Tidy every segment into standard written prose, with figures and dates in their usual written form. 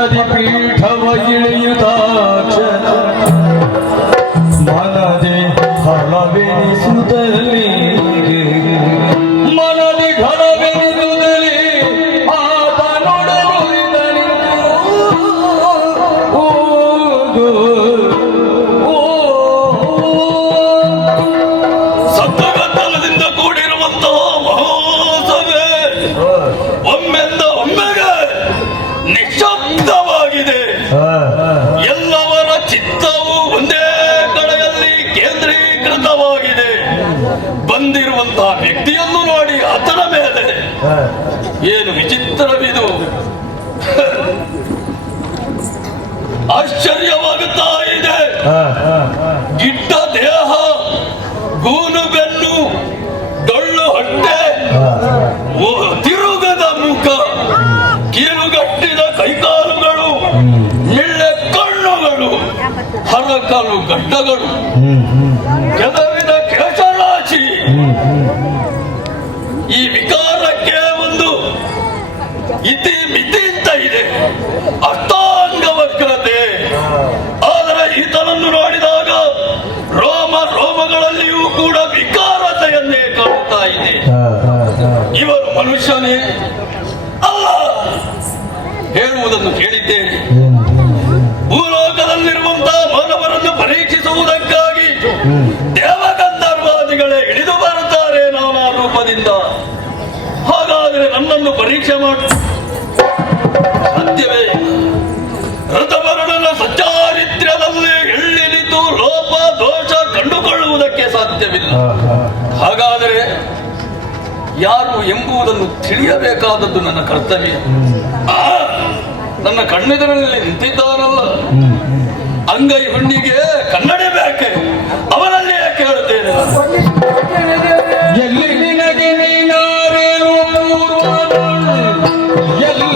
ಪರದಿ ಪೀಠವ ಇಳಿಯುತ್ತಾಕ್ಷಣ ಮನದೆ ಹಲವೆನಿಸುತ್ತಲೇ ಮನದಿ ಘನವೆನಿಸುತ್ತಲೇ ಆತ ನೋಡನುರಿದನು ಸತ್ತಗತ್ತಲದಿಂದ ಕೂಡಿರುವಂತಹ ಮಹಾಸಭೆ ಒಮ್ಮೆಂದ ಒಮ್ಮೆಗೆ ನಿಶ್ಶಬ್ದವಾಗಿದೆ. ಎಲ್ಲವರ ಚಿತ್ತವು ಒಂದೇ ಕಡೆಯಲ್ಲಿ ಕೇಂದ್ರೀಕೃತವಾಗಿದೆ. ಬಂದಿರುವಂತಹ ವ್ಯಕ್ತಿಯನ್ನು ನೋಡಿ ಆತನ ಮೇಲೆ ಏನು ವಿಚಿತ್ರವಿದು, ಆಶ್ಚರ್ಯವಾಗುತ್ತಾ ಇದೆ. ಗಿಡ್ಡ ದೇಹ, ಗೂನು ಬೆನ್ನು, ಡೊಳ್ಳು ಹೊಟ್ಟೆ, ತಿರುಗದ ಮುಖ, ಕೀರುಗಟ್ಟಿದ ಕೈಕಾಲುಗಳು, ಮಿಳ್ಳೆ ಕಣ್ಣುಗಳು, ಹರಕಲು ಗಡ್ಡಗಳು, ಕೆದರಿದ ಕೇಶರಾಶಿ. ಈ ವಿಕಾರಕ್ಕೆ ಒಂದು ಇತಿ ಮಿತಿ ಅಂತ ಇದೆ, ಅಷ್ಟಾಂಗ ವಕ್ರತೆ. ಆದರೆ ಈತನನ್ನು ನೋಡಿದಾಗ ರೋಮ ರೋಮಗಳಲ್ಲಿಯೂ ಕೂಡ ವಿಕಾರತೆಯನ್ನೇ ಕಾಣುತ್ತಾ ಇದೆ. ಇವರು ಮನುಷ್ಯನೇ ಅಲ್ಲ ಹೇಳುವುದನ್ನು ಕೇಳಿದ್ದೇನೆ. ಭೂಲೋಕದಲ್ಲಿರುವಂತಹ ಮಾನವರನ್ನು ಪರೀಕ್ಷಿಸುವುದಕ್ಕಾಗಿ ದೇವಗಂಧರ್ವಾದಿಗಳೇ ಇಳಿದು ಬರುತ್ತಾರೆ ನಾನಾ ರೂಪದಿಂದ. ಹಾಗಾದರೆ ನನ್ನನ್ನು ಪರೀಕ್ಷೆ ಮಾಡು ಸಾಧ್ಯವೇ? ಋತವರ್ಣನ ಸಚ್ಚಾರಿತ್ರ್ಯದಲ್ಲಿ ಎಳ್ಳಿನಿತು ಲೋಪ ದೋಷ ಕಂಡುಕೊಳ್ಳುವುದಕ್ಕೆ ಸಾಧ್ಯವಿಲ್ಲ. ಹಾಗಾದರೆ ಯಾರು ಎಂಬುದನ್ನು ತಿಳಿಯಬೇಕಾದದ್ದು ನನ್ನ ಕರ್ತವ್ಯ. ನನ್ನ ಕಣ್ಣೆದುರಲ್ಲಿ ನಿಂತಿದ್ದಾರಲ್ಲ, ಅಂಗೈ ಹುಣ್ಣಿಗೆ ಕನ್ನಡಿ ಬೇಕೆ, ಅವನಲ್ಲಿಯೇ ಕೇಳುತ್ತೇನೆ. ಎಲ್ಲಿ ನಿನಗೆ ನೀನಾರೇನು ಎಲ್ಲಿ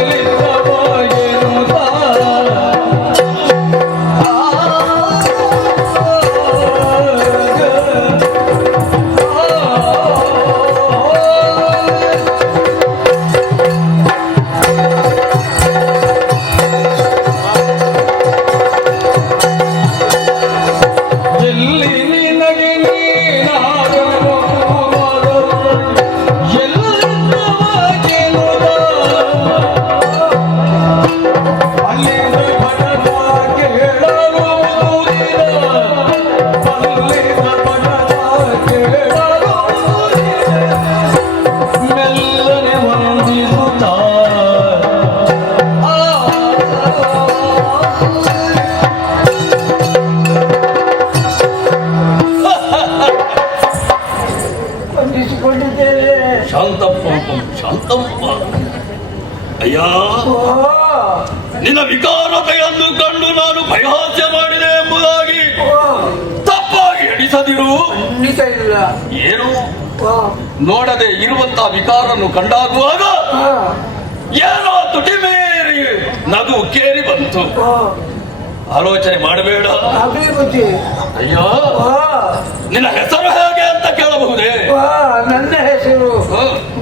ಶಾಂತಪ್ಪ, ಅಯ್ಯ, ನಿನ್ನ ವಿಕಾರತೆಯನ್ನು ಕಂಡು ನಾನು ಪರಿಹಾಸ್ಯ ಮಾಡಿದೆ ಎಂಬುದಾಗಿ ತಪ್ಪಾಗಿ ಎಣಿಸದಿರು. ಏನು ನೋಡದೆ ಇರುವಂತಹ ವಿಕಾರನ್ನು ಕಂಡಾಗುವಾಗ ಏನೋ ತುಟಿ ಮೇರಿ ನಗು ಕೇರಿ ಬಂತು. ಆಲೋಚನೆ ಮಾಡಬೇಡ. ಅಯ್ಯೋ, ನಿನ್ನ ಹೆಸರು ಹೇಗೆ ಅಂತ ಕೇಳಬಹುದೇ? ನನ್ನ ಹೆಸರು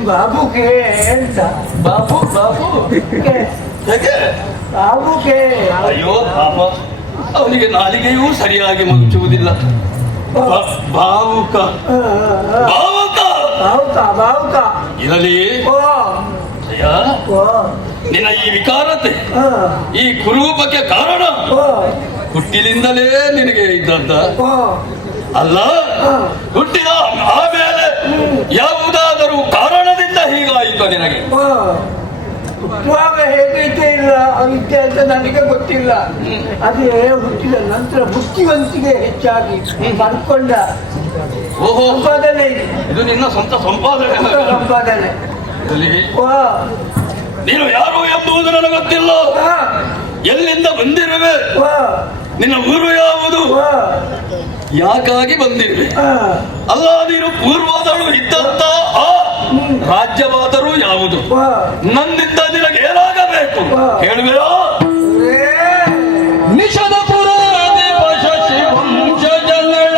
ಬಾಬುಗೆ ಅಂತ. ಬಾಬು ಬಾಬು ಹೇಗೆ? ಬಾಬುಗೆ. ಅಯ್ಯೋ ಪಾಪ, ಅವನಿಗೆ ನಾಲಿಗೆಯೂ ಸರಿಯಾಗಿ ಮುಚ್ಚುವುದಿಲ್ಲ. ಬಾವುಕ ಬಾವುಕ ಬಾವುಕ ಬಾವುಕ ಇರಲಿ. ಅಯ್ಯ, ನಿನ್ನ ಈ ವಿಕಾರತೆ, ಈ ಕುರೂಪಕ್ಕೆ ಕಾರಣ ಹುಟ್ಟಿನಿಂದಲೇ ನಿನಗೆ ಇದ್ದದ್ದ ಅಲ್ಲ? ಹುಟ್ಟಿದ ಆಮೇಲೆ ಯಾವುದಾದರೂ ಕಾರಣದಿಂದ ಹೀಗಾಯಿತು ನಿನಗೆ? ಹುಟ್ಟುವಾಗ ಹೇಗೈತೆ ಇಲ್ಲ ಅವಿದ್ಯೆ ಅಂತ ನನಗೆ ಗೊತ್ತಿಲ್ಲ. ಅದೇ ಹುಟ್ಟಿದ ನಂತರ ಬುದ್ಧಿವಂತಿಗೆ ಹೆಚ್ಚಾಗಿ ಪಡ್ಕೊಂಡ ಸಂಪಾದನೆ. ಇದು ನಿನ್ನ ಸ್ವಂತ ಸಂಪಾದನೆ. ಸಂಪಾದನೆ. ನೀನು ಯಾರು ಎಂಬುದು ನನಗೆ ಗೊತ್ತಿಲ್ಲ. ಎಲ್ಲಿಂದ ಬಂದಿರುವೆ? ನಿನ್ನ ಊರು ಯಾವುದು? ಯಾಕಾಗಿ ಬಂದಿರುವೆ? ಅಲ್ಲ, ನೀನು ಪೂರ್ವದಳು ಇದ್ದಂತ ಆ ರಾಜ್ಯವಾದರೂ ಯಾವುದು? ನನ್ನಿಂದ ನಿನಗೆ ಏನಾಗಬೇಕು ಹೇಳುವೆಯೋ? ನಿಷದ ಶಶಿ ವಂಶ ಜನಳ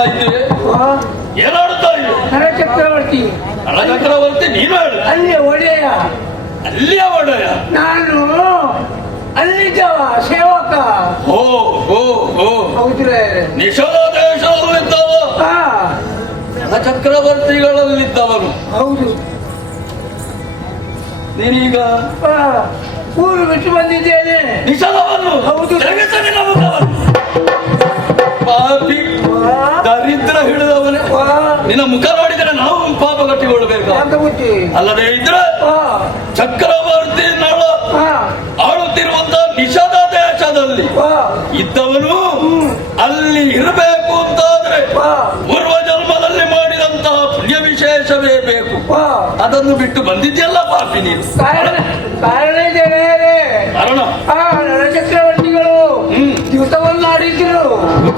ಏನಾಡುತ್ತಾ ಇದ್ದೇವೆ? ಆ, ಏನಾಡುತ್ತಾ ಇದ್ದೆ? ನರಚಕ್ರವರ್ತಿ ಚಕ್ರವರ್ತಿ ನೀನು ಹೇಳು. ಅಲ್ಲಿ ಒಡೆಯ, ಅಲ್ಲಿಯ ಒಡೆಯ. ನಾನು ಅಲ್ಲಿದ್ದವ ಸೇವಕ. ಓ ಓ ಓ ಹೌದ್ರೆ ನಿಷಧ ದೇಶದಲ್ಲಿದ್ದವ, ಹಾ ಚಕ್ರವರ್ತಿಗಳಲ್ಲಿದ್ದವನು ಹೌದು. ನೀನೀಗ ಆ, ಊರು ಬಿಟ್ಟು ಬಂದಿದ್ದೇನೆ. ನಿಷಧವನ್ನು ಹೌದು. ತೆಗೆದು ನಿನ್ನ ಮುಖವನ್ನು. ಪಾಪಿ ಆ, ದರಿದ್ರ ಹಿಡಿದವನೇ, ಆ, ನಿನ್ನ ಮುಖ ನೋಡಿದರೆ ನಾವು ಪಾಪ ಕಟ್ಟಿಕೊಳ್ಬೇಕು. ಯಾಕೆ ಗೊತ್ತಿ? ಅಲ್ಲದೆ ಇದ್ರೆ ಆ, ಚಕ್ರವರ್ತಿ ನಳ ಆ, ಆಳುತ್ತಿರುವಂತ ನಿಷಧ ದೇಶದಲ್ಲಿ ಆ, ಇದ್ದವನು ಅಲ್ಲಿ ಇರಬೇಕು ಅಂತಾದ್ರೆ ಆ, ಪೂರ್ವ ಜನ್ಮದಲ್ಲಿ ಮಾಡಿದಂತಹ ಪುಣ್ಯ ವಿಶೇಷವೇ ಬೇಕು. ಆ. ಅದನ್ನು ಬಿಟ್ಟು ಬಂದಿದ್ಯಲ್ಲ ಪಾಪಿ ನೀನು. ಕಾರಣ ಇದ್ದೇನೆ. ಕಾರಣ ಆ ನರಚಕ್ರವರ್ತಿಗಳು ದ್ಯೂತವನ್ನಾಡಿದ್ರು.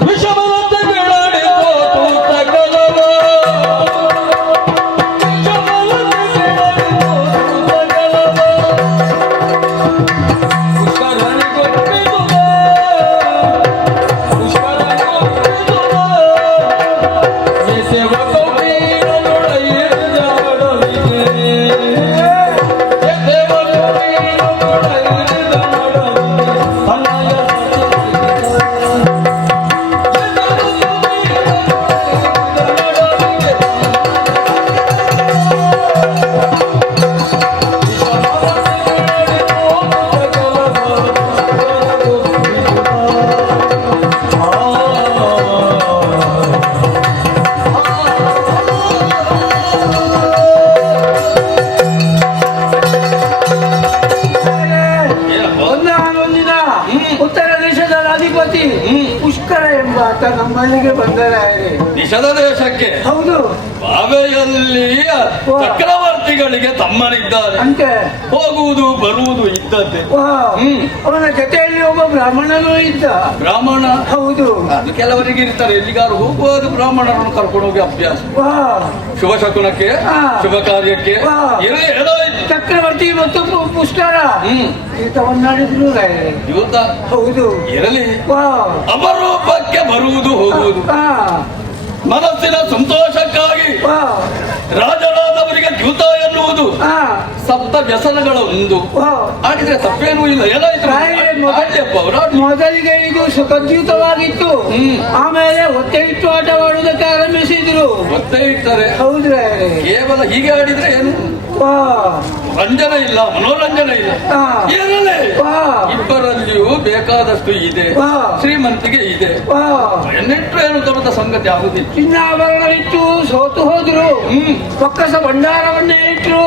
ವಿಷಮದಂತೆ ಕೆಳಡಿತು ತೂತಗಲವ. ವಿಷಮದಂತೆ ಕೆಳಡಿತು ತೂತಗಲವ. ಪುಷ್ಕರನಿಗೊಪ್ಪಿದುದ. ಪುಷ್ಕರನಿಗೊಪ್ಪಿದುದ. ಈ ಸೇವಕ ವೀರನೊಡೆಯಿರಿದವಡವಿಗೆ. ಈ ಸೇವಕ ವೀರನೊಡೆಯಿರಿದವಡವಿಗೆ. ತನ್ನಯ ಒಂದಿನ ಉತ್ತರ ದೇಶದ ಅಧಿಪತಿ ಪುಷ್ಕರ ಎಂಬ ಆತ ನಮ್ಮಲ್ಲಿಗೆ ಬಂದರೆ. ನಿಷಧ ದೇಶಕ್ಕೆ ಹೌದು ಬಾವೆಯಲ್ಲಿ ಚಕ್ರವರ್ತಿಗಳಿಗೆ ತಮ್ಮನಿದ್ದಾರೆ. ಅಂತೆ ಹೋಗುವುದು ಬರುವುದು ಇದ್ದದ್ದೇ. ವಾ, ಅವನ ಜೊತೆಯಲ್ಲಿ ಒಬ್ಬ ಬ್ರಾಹ್ಮಣನೂ ಇದ್ದ. ಬ್ರಾಹ್ಮಣ ಹೌದು. ಅದು ಕೆಲವರಿಗೆ ಇರ್ತಾರೆ, ಎಲ್ಲಿಗಾರು ಹೋಗುವಾಗ ಬ್ರಾಹ್ಮಣರನ್ನು ಕರ್ಕೊಂಡು ಹೋಗಿ ಅಭ್ಯಾಸ. ವಾ, ಶುಭ ಶಕುನಕ್ಕೆ, ಹಾ. ಶುಭ ಕಾರ್ಯಕ್ಕೆ ಹಾ. ಏನೋ ಚಕ್ರವರ್ತಿ ಮತ್ತು ಪುಷ್ಕರ ದ್ಯೂತವನ್ನಾಡಿದ್ರು. ಯುದ್ಧ ಹೌದು. ಇರಲಿ, ವಾ, ಅಪರೂಪಕ್ಕೆ ಬರುವುದು ಹೋಗುವುದು. ಆ, ಮನಸ್ಸಿನ ಸಂತೋಷಕ್ಕಾಗಿ ವಾ, ರಾಜರಾದವರಿಗೆ ದ್ಯೂತ ಎನ್ನುವುದು ಆ, ಸಪ್ತ ವ್ಯಸನಗಳ ಒಂದು. ವಾ. ಆಡಿದ್ರೆ ತಪ್ಪೇನೂ ಇಲ್ಲ. ಏನಾಯ್ತು? ಆಡ್ಲಿಯಪ್ಪ, ಅವ್ರು ಆಡ್ಲಿ. ಮೊದಲಿಗೆ ಇದು ಸುಖದ್ಯೂತವಾಗಿತ್ತು. ಆಮೇಲೆ ಹೊಟ್ಟೆ ಇಟ್ಟು ಆಟವಾಡುವುದಕ್ಕೆ ಆರಂಭಿಸಿದ್ರು. ಗೊತ್ತೇ ಇರ್ತಾರೆ. ಹೌದ್ರೆ ಕೇವಲ ಹೀಗೆ ಆಡಿದ್ರೆ ಏನು ವಾ, ರಂಜನೆ ಇಲ್ಲ, ಮನೋರಂಜನೆ ಇಲ್ಲ. ಆ, ಇರಲಿ, ವಾ, ಇಬ್ಬರಲ್ಲಿಯೂ ಬೇಕಾದಷ್ಟು ಇದೆ, ವಾ. ಶ್ರೀಮಂತಿಗೆ ಇದೆ. ವಾ. ಎನ್ನಿಟ್ರು ಏನು ದೊಡ್ಡ ಸಂಗತಿ ಆಗುದಿಲ್ಲ. ಚಿನ್ನಾಭರಣ ಇಟ್ಟು ಸೋತು ಹೋದ್ರು. ಪಕ್ಕಸ ಭಂಡಾರವನ್ನೇ ಇಟ್ರು.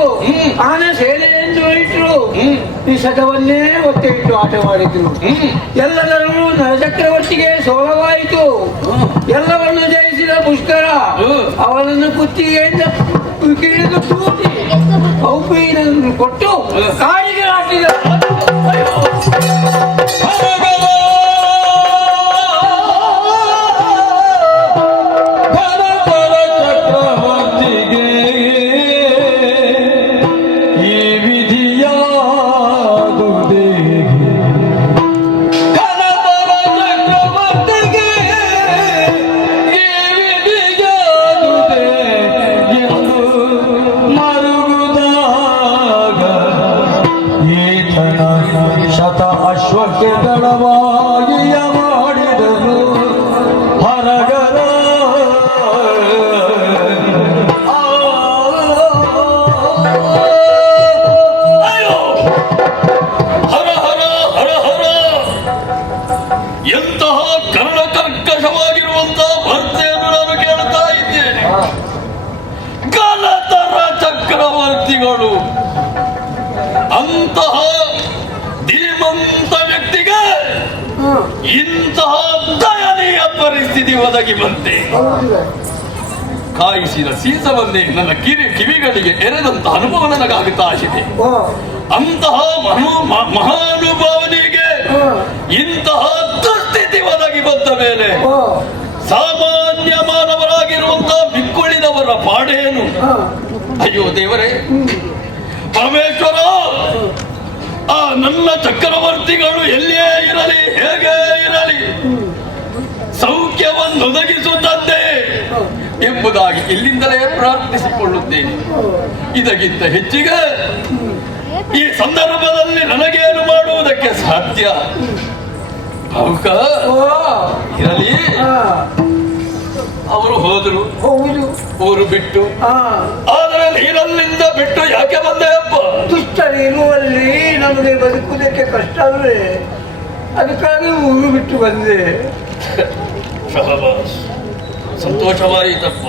ಆನೆ ಸೇನೆಯನ್ನು ಇಟ್ರು. ನಿಷಧವನ್ನೇ ಒತ್ತೆ ಇಟ್ಟು ಆಟವಾಡಿದ್ರು. ಎಲ್ಲರೂ ನರಚಕ್ರವರ್ತಿಗೆ ಸೋಲವಾಯಿತು. ಎಲ್ಲವನ್ನು ಜಯಿಸಿದ ಪುಷ್ಕರ ಅವನನ್ನು ಕುತ್ತಿಗೆಯಿಂದ ಕಿಡಿದು ತೂಟಿ ಔಪೀನನ್ನು ಕೊಟ್ಟು ಕಾಡಿಗೆ ಹಾಕಿದ. ಚಕ್ರವರ್ತಿಗೆ ಈ ವಿಧಿಯಾದುದೇ. ಕನಕರ ಚಕ್ರವರ್ತಿಗೆ ಈ ವಿಧಿಯಾದುದೇ ಎಂದು ಮರುಗುದಾಗ ಈತನ ಶತ ಅಶ್ವಕ್ಕೆ ದಳವಾಗಿಯ ಮಾಡಿದನು ಹರಗರ. ಅಯ್ಯೋ! ಹರ ಹರ ಹರ ಹರ! ಎಂತಹ ಕರ್ಣ ಕರ್ಕಶವಾಗಿರುವಂತಹ ಭರ್ತೆಯನ್ನು ನಾನು ಕೇಳ್ತಾ ಇದ್ದೇನೆ. ಗಲತರ ಚಕ್ರವರ್ತಿಗಳು ಅಂತಹ ಧೀಮಂತ ವ್ಯಕ್ತಿಗೆ ಇಂತಹ ದಯನೀಯ ಪರಿಸ್ಥಿತಿ ಒದಗಿ ಬಂತೆ. ಕಾಯಿಸಿದ ಸೀಸವನ್ನೇ ನನ್ನ ಕಿವಿಗಳಿಗೆ ಎರೆದಂತ ಅನುಭವ ನನಗಾಗುತ್ತಾ ಇದೆ. ಅಂತಹ ಮಹಾನುಭಾವನಿಗೆ ಇಂತಹ ದುಸ್ಥಿತಿ ಒದಗಿ ಬಂದ ಮೇಲೆ ಸಾಮಾನ್ಯ ಮಾನವರಾಗಿರುವಂತಹ ಬಿಕ್ಕುಳಿದವರ ಪಾಡೇನು? ಅಯ್ಯೋ ದೇವರೇ, ಪರಮೇಶ್ವರ, ಆ ನನ್ನ ಚಕ್ರವರ್ತಿಗಳು ಎಲ್ಲಿಯೇ ಇರಲಿ, ಹೇಗೆ ಇರಲಿ, ಸೌಖ್ಯವನ್ನು ಒದಗಿಸುತ್ತದೆ ಎಂಬುದಾಗಿ ಇಲ್ಲಿಂದಲೇ ಪ್ರಾರ್ಥಿಸಿಕೊಳ್ಳುತ್ತೇನೆ. ಇದಕ್ಕಿಂತ ಹೆಚ್ಚಿಗೆ ಈ ಸಂದರ್ಭದಲ್ಲಿ ನನಗೇನು ಮಾಡುವುದಕ್ಕೆ ಸಾಧ್ಯ? ಭಾವುಕ ಇರಲಿ, ಅವರು ಹೋದ್ರು, ಹೌದು, ಊರು ಬಿಟ್ಟು. ಆದರೆ ನೀನಲ್ಲಿಂದ ಬಿಟ್ಟು ಯಾಕೆ ಬಂದೆ ಅಪ್ಪ? ದುಷ್ಟರು ಇರುವಲ್ಲಿ ನಮಗೆ ಬದುಕುವುದಕ್ಕೆ ಕಷ್ಟ ಅಲ್ವೇ, ಅದಕ್ಕಾಗಿ ಊರು ಬಿಟ್ಟು ಬಂದೆ. ಶಹಬಾಸ್, ಸಂತೋಷವಾಯಿತಪ್ಪ.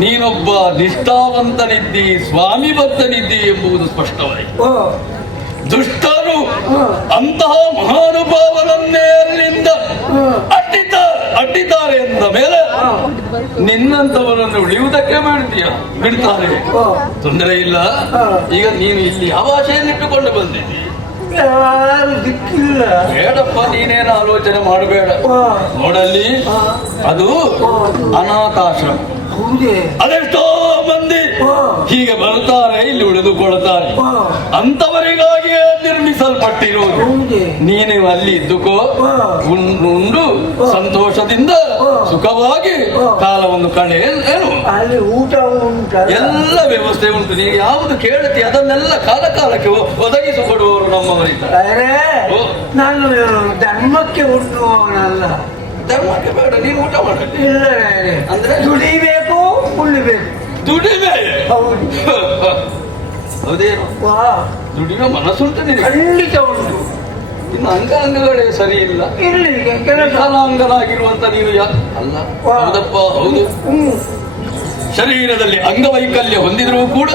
ನೀನೊಬ್ಬ ನಿಷ್ಠಾವಂತನಿದ್ದಿ, ಸ್ವಾಮಿ ಭಕ್ತನಿದ್ದಿ ಎಂಬುದು ಸ್ಪಷ್ಟವಾಯಿತು. ದುಷ್ಟರು ಅಂತಹ ಮಹಾನುಭಾವನನ್ನೇ ಅಲ್ಲಿಂದ ಅಡ್ಡಿದ್ದಾರೆ ಎಂದ ಮೇಲೆ ನಿನ್ನಂತವರನ್ನು ಉಳಿಯುವುದಕ್ಕೆ ಬಿಡ್ತಾರೆ. ತೊಂದರೆ ಇಲ್ಲ. ಈಗ ನೀನು ಇಲ್ಲಿ ಯಾವ ಆಶೆಯನ್ನಿಟ್ಟುಕೊಂಡು ಬಂದಿದ್ದಿ? ಯಾರು ದಿಕ್ಕಿಲ್ಲ. ಬೇಡಪ್ಪ, ನೀನೇನು ಆಲೋಚನೆ ಮಾಡಬೇಡ. ನೋಡಲ್ಲಿ ಅದು ಅನಾಥಾಶ್ರಮ. ಅದೆಷ್ಟೋ ಮಂದಿ ಹೀಗೆ ಬರ್ತಾರೆ, ಇಲ್ಲಿ ಉಳಿದುಕೊಳ್ತಾರೆ. ಅಂತವರಿಗಾಗಿಯೇ ನಿರ್ಮಿಸಲ್ಪಟ್ಟಿರುವುದು. ನೀನು ಅಲ್ಲಿ ಇದ್ದುಕೋ, ಉಂಡು ಸಂತೋಷದಿಂದ ಸುಖವಾಗಿ ಕಾಲವನ್ನು ಕಳೆ. ಏನು ಅಲ್ಲಿ ಊಟ ಉಂಟ, ಎಲ್ಲ ವ್ಯವಸ್ಥೆ ಉಂಟು. ನೀನು ಯಾವುದು ಕೇಳುತ್ತಿ ಅದನ್ನೆಲ್ಲ ಕಾಲಕ್ಕೆ ಒದಗಿಸಿಕೊಡುವವರು ನಮ್ಮವರಿದ್ದಾರೆ. ನಾನು ಧರ್ಮಕ್ಕೆ ಉಣ್ಣುವವನಲ್ಲ. ಧರ್ಮಕ್ಕೆ ಬೇಡ, ನೀನು ಊಟ ಮಾಡಲಿ. ಇಲ್ಲ, ಅಂದ್ರೆ ದುಡಿಬೇಕು, ಉಳ್ಬೇಕು. ದುಡಿಮೆ ಹೌದು. ಹೌದೇನು? ದುಡಿಮೆ ಮನಸ್ಸುಂಟು ನಿನಗೆ? ಖಂಡಿತ ಉಂಟು. ಇನ್ನು ಅಂಗಾಂಗಗಳೇ ಸರಿ ಇಲ್ಲ. ಇಲ್ಲಿ ಕೆಲಸ ಅಂಗನಾಗಿರುವಂತ ನೀನು ಅಲ್ಲ. ಹೌದಪ್ಪ, ಹೌದು. ಶರೀರದಲ್ಲಿ ಅಂಗವೈಕಲ್ಯ ಹೊಂದಿದ್ರೂ ಕೂಡ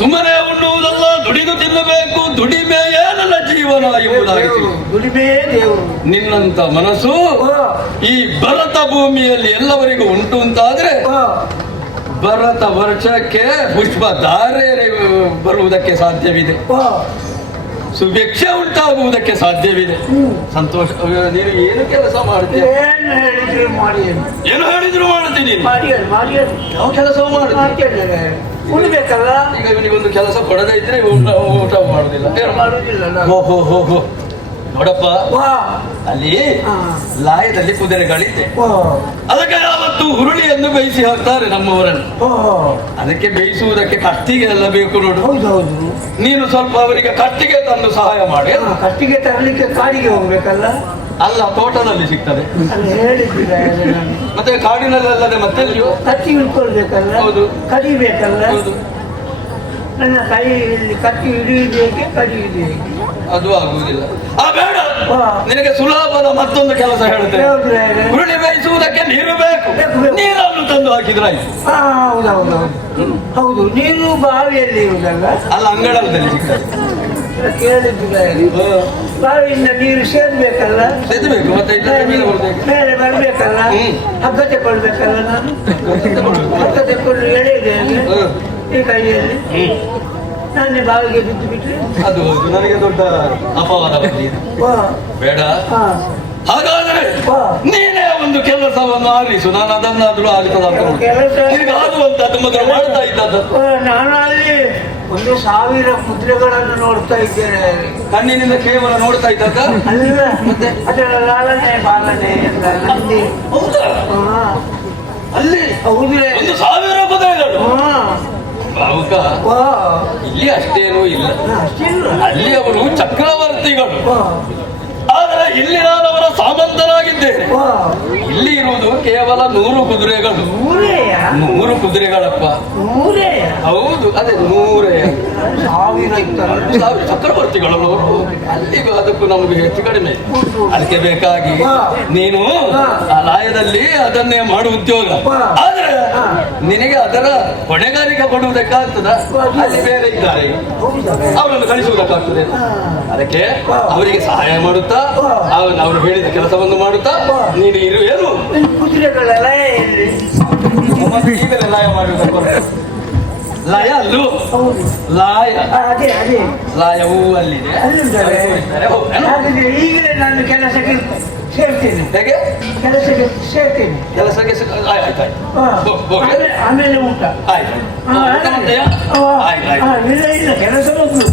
ಸುಮ್ಮನೆ ಉಣ್ಣುವುದಲ್ಲ, ದುಡಿದು ತಿನ್ನಬೇಕು. ದುಡಿಮೆಯೇ ನನ್ನ ಜೀವನ ಎಂಬುದಾಗಿ ದುಡಿಮೆ ದೇವರು. ನಿನ್ನಂತ ಮನಸ್ಸು ಈ ಭರತ ಭೂಮಿಯಲ್ಲಿ ಎಲ್ಲವರಿಗೂ ಉಂಟು ಅಂತಾದ್ರೆ ಭರತ ವರ್ಷಕ್ಕೆ ಪುಷ್ಪ ಧಾರೆ ಬರುವುದಕ್ಕೆ ಸಾಧ್ಯವಿದೆ, ಸುಭಿಕ್ಷೆ ಉಂಟಾಗುವುದಕ್ಕೆ ಸಾಧ್ಯವಿದೆ. ಸಂತೋಷ. ನೀನು ಏನು ಕೆಲಸ ಮಾಡ್ತೀಯ? ಏನು ಹೇಳಿದ್ರು ಮಾಡ್ತೀನಿ. ಯಾವ ಕೆಲಸ ಮಾಡ್ತೀನಿ? ಉಳ್ಬೇಕಲ್ಲ. ಈಗ ಇವನಿಗೊಂದು ಕೆಲಸ ಕೊಡದೇ ಇದ್ರೆ ಊಟ ಮಾಡುದಿಲ್ಲ. ಓಹೋ ನೋಡಪ್ಪ, ಅಲ್ಲಿ ಲಾಯದಲ್ಲಿ ಕುದುರೆಗಳಿದೆ. ಅದಕ್ಕೆ ಯಾವತ್ತು ಹುರುಳಿಯನ್ನು ಬೇಯಿಸಿ ಹಾಕ್ತಾರೆ ನಮ್ಮವರನ್ನು. ಅದಕ್ಕೆ ಬೇಯಿಸುವುದಕ್ಕೆ ಕಟ್ಟಿಗೆ ಎಲ್ಲ ಬೇಕು ನೋಡು. ನೀನು ಸ್ವಲ್ಪ ಅವರಿಗೆ ಕಟ್ಟಿಗೆ ತಂದು ಸಹಾಯ ಮಾಡಿ. ಕಟ್ಟಿಗೆ ತರಲಿಕ್ಕೆ ಕಾಡಿಗೆ ಹೋಗ್ಬೇಕಲ್ಲ? ಅಲ್ಲ, ತೋಟದಲ್ಲಿ ಸಿಗ್ತದೆ. ಮತ್ತೆ ಕಾಡಿನಲ್ಲದೆ ಮತ್ತೆ ಕಟ್ಟಿ ಹಿಡ್ಕೊಳ್ಬೇಕಲ್ಲ? ಹೌದು. ಕಡಿಬೇಕಲ್ಲ? ನನ್ನ ಕೈಯಲ್ಲಿ ಕಟ್ಟಿ ಹಿಡಿಯುವುದೇಕೆ, ಕಡಿಯುವುದು ಹೇಗೆ? ಅದು ಆಗುವುದಿಲ್ಲ. ಬೇಡ, ನಿನಗೆ ಸುಲಭದ ಮತ್ತೊಂದು ಕೆಲಸ ಹೇಳ್ತೇನೆ. ಹುರುಳಿ ಬೇಯಿಸುವುದಕ್ಕೆ ನೀರು ಬೇಕು. ನೀರನ್ನು ತಂದು ಹಾಕಿದ್ರಾಯ್ತು. ಹೌದು, ನೀರು ಬಾವಿಯಲ್ಲಿ ಇರುವುದಲ್ಲ? ಅಲ್ಲ, ಅಂಗಳದಲ್ಲಿ ಸಿಗ್ತದೆ. ಕೇಳಿದ್ದು ಬಾವಿಯಿಂದ ನೀರು ಸೇರ್ಬೇಕಲ್ಲ? ಸೇದಬೇಕು. ಮತ್ತೆ ಮೇಲೆ ಬರ್ಬೇಕಲ್ಲ? ಹಗ್ಗ ತಗೊಳ್ಬೇಕಲ್ಲ? ನಾನು ಹಗ್ಗ ತಕೊಂಡು ಎಳೆಯಿದೆ ಈ ಕೈಯಲ್ಲಿ. ನಾನೇ ಬಾವಿಗೆ ಬಿದ್ದು ಬಿಟ್ರೆ ಅದು ನನಗೆ ದೊಡ್ಡ ಅಪವಾದ. ಬೇಡ. ಹಾಗಾದ್ರೆ ನೀನೇ ಒಂದು ಕೆಲಸವನ್ನು ಆರಿಸು, ನಾನು ಅದನ್ನಾದ್ರೂ ಆಗುವಂತದ್ದು ಮೊದಲು ಮಾಡ್ತಾ ಇದ್ದದ್ದು. ನಾನು ಅಲ್ಲಿ 1,000 ಮುದ್ರೆಗಳನ್ನು ನೋಡ್ತಾ ಇದ್ದೇನೆ. ಕಣ್ಣಿನಿಂದ ಕೇವಲ ನೋಡ್ತಾ ಇದ್ದಾಗ? ಅಲ್ಲ, ಮತ್ತೆ ಅದರ ಲಾಲನೆ ಪಾಲನೆ ಅಂತ ನಂದಿ. ಅಲ್ಲಿ ಹೌದೇ? 1,000 ಕುದುರೆಗಳು. ಭಾವುಕ, ಇಲ್ಲಿ ಅಷ್ಟೇನೂ ಇಲ್ಲ. ಅಲ್ಲಿ ಅವರು ಚಕ್ರವರ್ತಿಗಳು. ಆದರೆ ಇಲ್ಲಿ ನಾನವರ ಸಾಮಂತನಾಗಿದ್ದೇನೆ. ಇಲ್ಲಿ ಇರುವುದು ಕೇವಲ 100 ಕುದುರೆಗಳು. 100 ಕುದುರೆಗಳಪ್ಪ. ಹೌದು, ಅದೇ 100,000 ಚಕ್ರವರ್ತಿಗಳು. ಅಲ್ಲಿಗೂ ಅದಕ್ಕೂ ನಮಗೆ ಹೆಚ್ಚು ಕಡಿಮೆ. ಅದಕ್ಕೆ ಬೇಕಾಗಿ ನೀನು ಆ ಲಾಯದಲ್ಲಿ ಅದನ್ನೇ ಮಾಡು ಉದ್ಯೋಗ. ಆದ್ರೆ ನಿನಗೆ ಅದರ ಹೊಣೆಗಾರಿಕೆ ಕೊಡುವುದಕ್ಕಾಗ್ತದ? ಅಲ್ಲಿ ಬೇರೆ ಇದ್ದಾರೆ, ಅವರನ್ನು ಕಳಿಸುವುದಕ್ಕಾಗ್ತದೆ. ಅದಕ್ಕೆ ಅವರಿಗೆ ಸಹಾಯ ಮಾಡುತ್ತಾ, ಅವರು ಹೇಳಿದ ಕೆಲಸವನ್ನು ಮಾಡುತ್ತಾ ನೀನು ಇರು. ಏನು ಕುದುರೆಗಳ ಲಯ ಎಲ್ಲಿ? ಈಗಲೇ ಲಯ ಮಾಡುವುದಕ್ಕೆ ಲಯ ಅಲ್ಲೂ ಲಾಯ, ಲಾಯವೂ ಅಲ್ಲಿದೆ. ಈಗಲೇ ನಾನು ಕೆಲಸಕ್ಕೆ ಸೇರ್ತೇನೆ. ಹೇಗೆ ಕೆಲಸಕ್ಕೆ ಸೇರ್ತೇನೆ? ಕೆಲಸಕ್ಕೆ ಆಯ್ತಾಯ್ತು. ಆಮೇಲೆ ಊಟ ಆಯ್ತು. ಇಲ್ಲ, ಕೆಲಸ ಮೊದಲು.